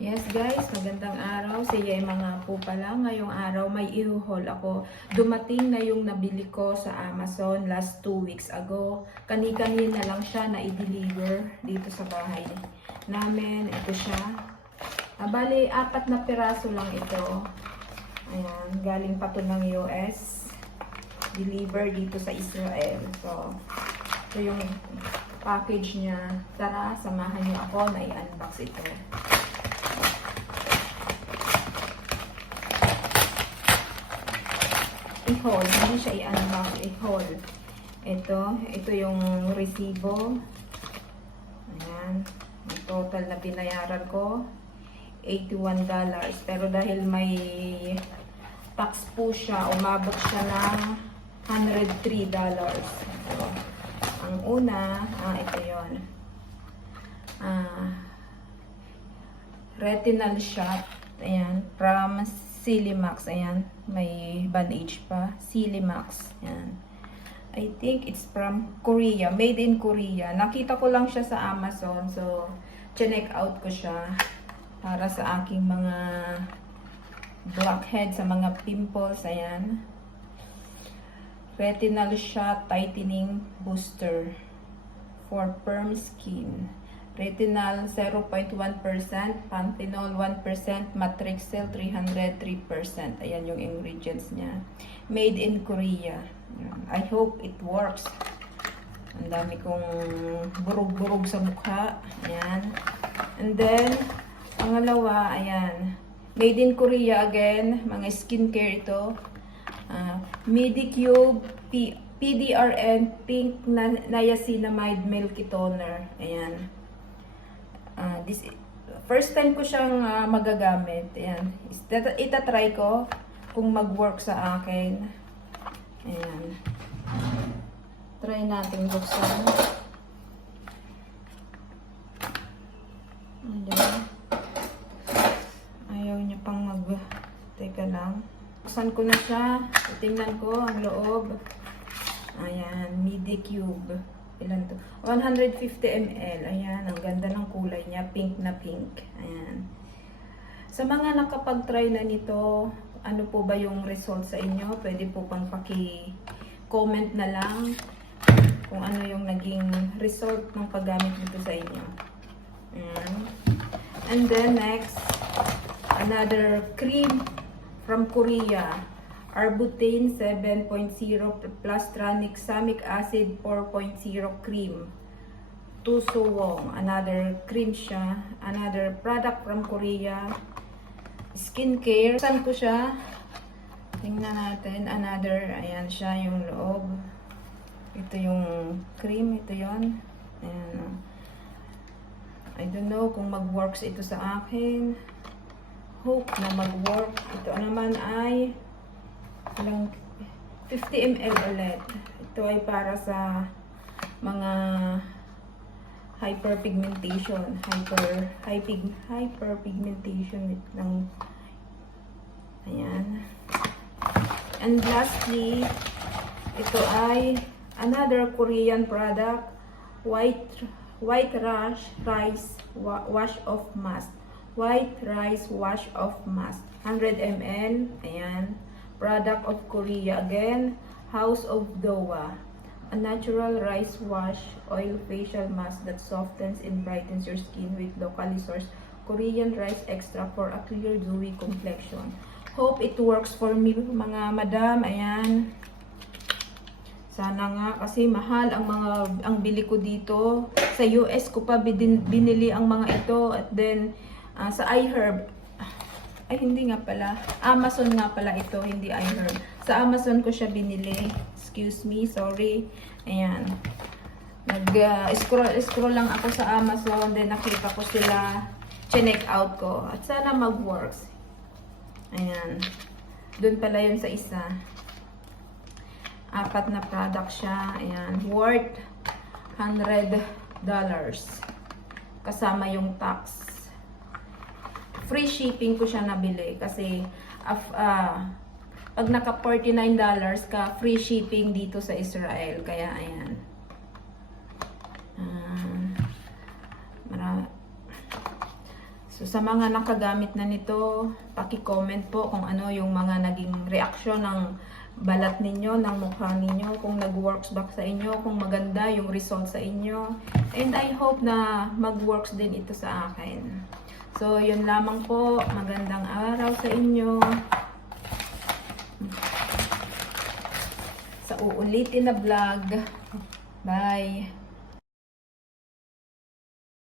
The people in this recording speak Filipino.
Yes guys, magandang araw. Si Yema nga po pala. Ngayong araw may i-haul ako. Dumating na yung nabili ko sa Amazon last 2 weeks ago. Kani-kanina lang siya na i-deliver dito sa bahay namin. Ito siya. Bali, 4 na piraso lang ito. Ayan, galing pa to ng US. Deliver dito sa Israel. So, ito yung package niya. Tara, samahan niyo ako na i-unbox ito. I-haul, hindi siya i-unbox, i-haul. Ito yung resibo. Ayan, ang total na binayaran ko $81. Pero dahil may tax po siya, umabot siya ng $103. So, ang una, ito yon, retinal shot. Ayan, from Silimax. Ayan, may bandage pa. Silimax. Ayan. I think it's from Korea. Made in Korea. Nakita ko lang siya sa Amazon. So, check out ko siya para sa aking mga blackhead, sa mga pimples. Ayan. Retinal shot tightening booster for firm skin. Retinal 0.1%, panthenol 1%, matrixyl 303%. Ayan yung ingredients niya. Made in Korea. I hope it works. Ang dami kong burog-burog sa mukha. Ayan. And then, pangalawa, ayan. Made in Korea again. Mga skincare ito. Medicube PDRN Pink Niacinamide Milky Toner. Ayan. First time ko siyang magagamit. Ayan. Itatry ko kung mag-work sa akin. Ayan. Try natin buksan. Ayan. Ayaw niya pang Teka lang. Buksan ko na siya. Tingnan ko ang loob. Ayan. Medicube. Ilan to? 150 ml. Ayan, ang ganda ng kulay niya. Pink na pink. Ayan. Sa mga nakapag-try na nito, ano po ba yung result sa inyo? Pwede po pang paki-comment na lang kung ano yung naging result ng paggamit nito sa inyo. Ayan. And then next, another cream from Korea. Arbutin 7.0 plus tranexamic acid 4.0 cream. Tusuwong. Another cream siya. Another product from Korea. Skincare. Saan ko siya? Tingnan natin. Another. Ayan siya yung loob. Ito yung cream. Ito yon. Ayan. I don't know kung mag-works ito sa akin. Hope na mag-work. Ito naman ay 50 ml ulit. Ito ay para sa mga hyperpigmentation. Hyperpigmentation ng ayan. And lastly, ito ay another Korean product, white rice wash off mask. White rice wash off mask. 100 ml. Ayan. Product of Korea again, House of Dowa. A natural rice wash oil facial mask that softens and brightens your skin with locally sourced Korean rice extract for a clear dewy complexion. Hope it works for me mga madam. Ayan. Sana nga kasi mahal ang bili ko dito. Sa US ko pa binili ang mga ito, at then sa iHerb. Ay, hindi nga pala. Amazon nga pala ito, hindi iHerb. Sa Amazon ko siya binili. Excuse me, sorry. Ayan. Scroll lang ako sa Amazon, then nakita ko sila. Check out ko. At sana mag-works. Ayan. Doon pala yun sa isa. 4 na product siya. Ayan. Worth $100. Kasama yung tax. Free shipping ko siya nabili kasi pag naka $49 ka, free shipping dito sa Israel. Kaya ayan. So sa mga nakagamit na nito, paki-comment po kung ano yung mga naging reaksyon ng balat ninyo, ng mukha ninyo, kung nag-works ba sa inyo, kung maganda yung result sa inyo. And I hope na mag-works din ito sa akin. So yun lamang po, magandang araw sa inyo. Sa uulitin na vlog. Bye!